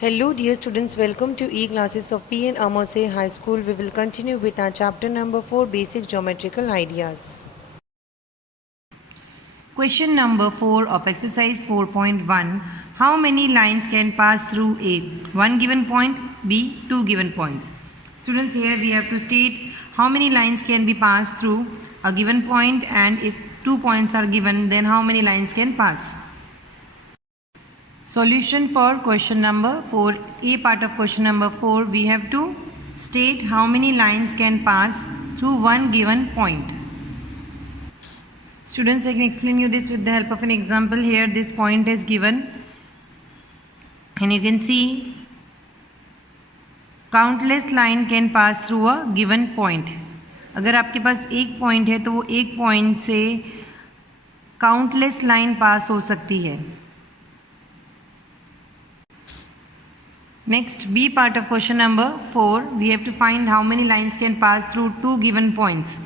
Hello dear students, welcome to e-classes of P. N. Amose High School. We will continue with our chapter number 4, Basic Geometrical Ideas. Question number 4 of exercise 4.1. How many lines can pass through A? One given point, B, two given points. Students, here we have to state how many lines can be passed through a given point, and if 2 points are given, then how many lines can pass. Solution for question number 4. A part of question number 4, we have to state how many lines can pass through one given point. Students, I can explain you this with the help of an example. Here this point is given and you can see countless line can pass through a given point. अगर आपके पास एक point है तो वो एक point से countless line पास हो सकती है. Next, B part of question number 4, we have to find how many lines can pass through two given points.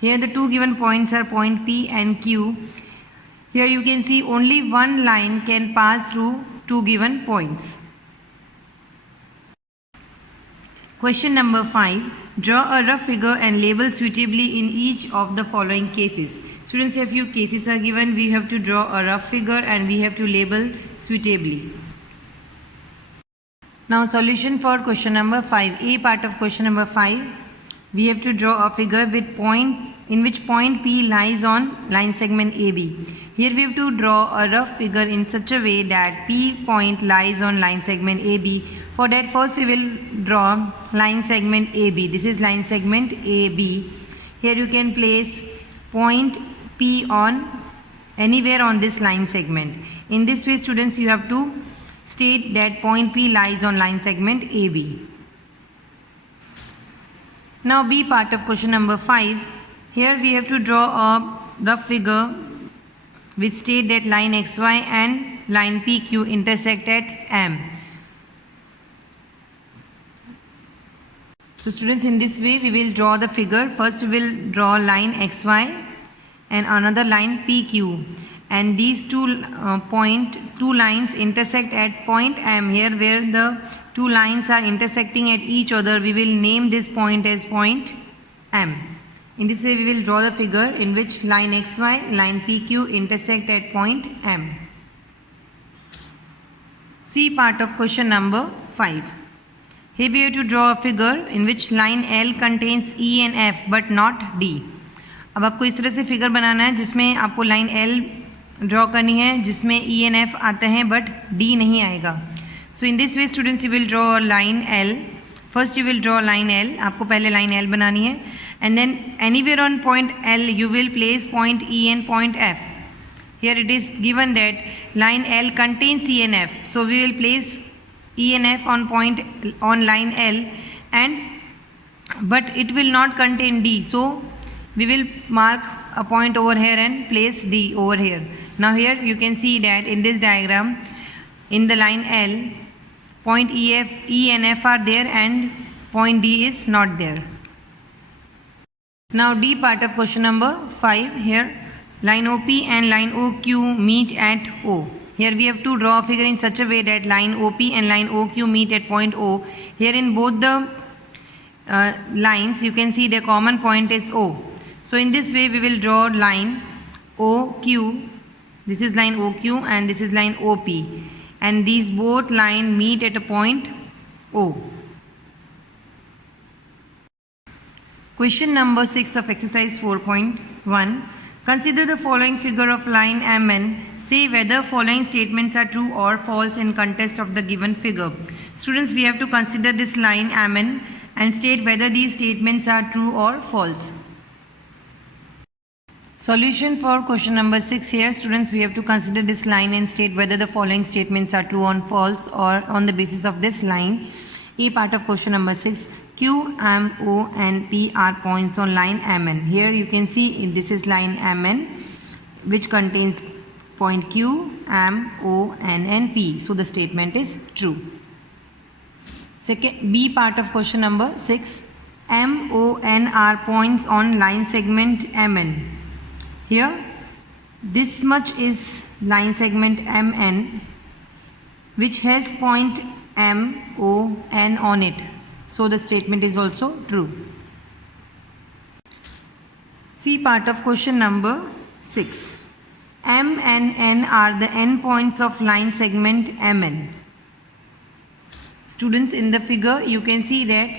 Here the two given points are point P and Q. Here you can see only one line can pass through two given points. Question number 5, draw a rough figure and label suitably in each of the following cases. Students, a few cases are given. We have to draw a rough figure and we have to label suitably. Now solution for question number 5. A part of question number 5, we have to draw a figure with point in which point P lies on line segment AB. Here we have to draw a rough figure in such a way that P point lies on line segment AB. For that, first we will draw line segment AB. This is line segment AB. Here you can place point P on anywhere on this line segment. In this way, students, you have to state that point P lies on line segment AB. Now B part of question number 5. Here we have to draw a rough figure which state that line XY and line PQ intersect at M. So students, in this way we will draw the figure. First we will draw line XY and another line PQ. And these two lines intersect at point M. Here where the two lines are intersecting at each other, we will name this point as point M. In this way we will draw the figure in which line XY, line PQ intersect at point M. C part of question number 5. Here we have to draw a figure in which line L contains E and F but not D. अब आपको इस तरह से figure बनाना है जिसमें आपको line L draw करनी है जिसमें E and F आते हैं बट D नहीं आएगा. So in this way students you will draw line L. First you will draw line L. आपको पहले लाइन L बनानी है and then anywhere on point L you will place point E and point F. Here it is given that line L contains E and F. So we will place E and F on line L but it will not contain D. So we will mark a point over here and place D over here. Now here you can see that in this diagram, in the line L, point E and F are there and point D is not there. Now D part of question number 5. Here line OP and line OQ meet at O. Here we have to draw a figure in such a way that line OP and line OQ meet at point O. Here in both the lines you can see the common point is O. So in this way we will draw line OQ. This is line OQ and this is line OP, and these both lines meet at a point O. Question number 6 of exercise 4.1. Consider the following figure of line MN. Say whether following statements are true or false in context of the given figure. Students, we have to consider this line MN and state whether these statements are true or false. Solution for question number 6. Here students, we have to consider this line and state whether the following statements are true or false or on the basis of this line. A part of question number 6. Q, M, O and P are points on line MN. Here you can see this is line MN which contains point Q, M, O, N and P. So the statement is true. Second, B part of question number 6. M, O, N are points on line segment MN. Here this much is line segment MN which has point M, O, N on it. So the statement is also true. C part of question number 6. M and N are the endpoints of line segment MN. Students, in the figure you can see that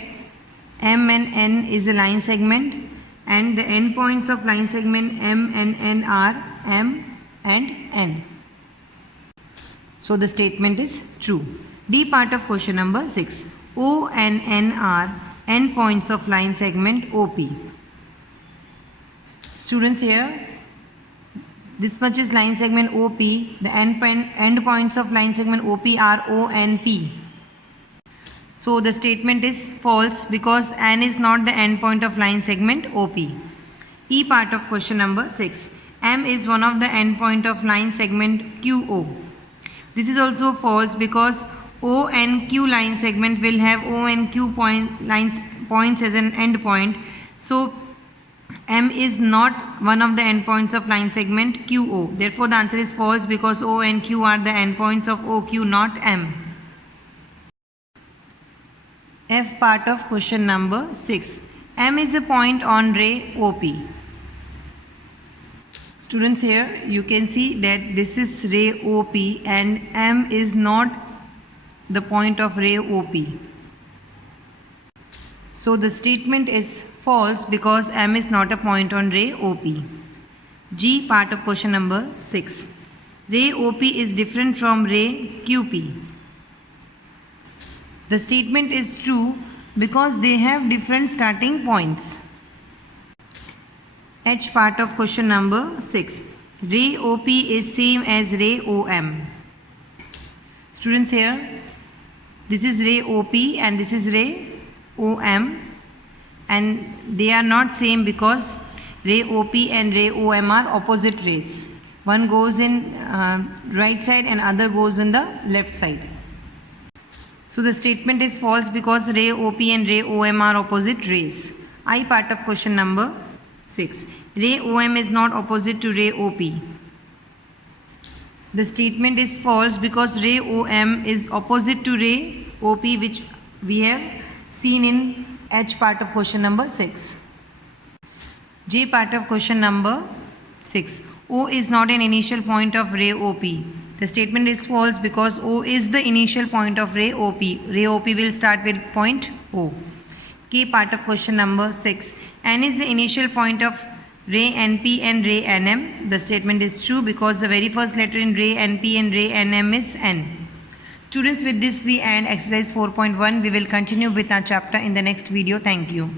M and N is a line segment and the endpoints of line segment M and N are M and N. So the statement is true. D part of question number 6. O and N are endpoints of line segment OP. Students, here this much is line segment OP. The endpoints of line segment OP are O and P. So the statement is false because N is not the endpoint of line segment OP. E part of question number 6. M is one of the endpoint of line segment QO. This is also false because O and Q line segment will have O and Q points as an endpoint. So M is not one of the endpoints of line segment QO. Therefore the answer is false because O and Q are the endpoints of OQ, not M. F part of question number 6. M is a point on ray OP. Students, here you can see that this is ray OP and M is not the point of ray OP. So the statement is false because M is not a point on ray OP. G part of question number 6. Ray OP is different from ray QP. The statement is true because they have different starting points. H part of question number 6. Ray OP is same as ray OM. Students, here this is ray OP and this is ray OM, and they are not same because ray OP and ray OM are opposite rays. One goes in right side and other goes in the left side. So the statement is false because ray OP and ray OM are opposite rays. I part of question number 6. Ray OM is not opposite to ray OP. The statement is false because ray OM is opposite to ray OP, which we have seen in H part of question number 6. J part of question number 6. O is not an initial point of ray OP. The statement is false because O is the initial point of ray OP. Ray OP will start with point O. K part of question number 6. N is the initial point of ray NP and ray NM. The statement is true because the very first letter in ray NP and ray NM is N. Students, with this we end exercise 4.1. We will continue with our chapter in the next video. Thank you.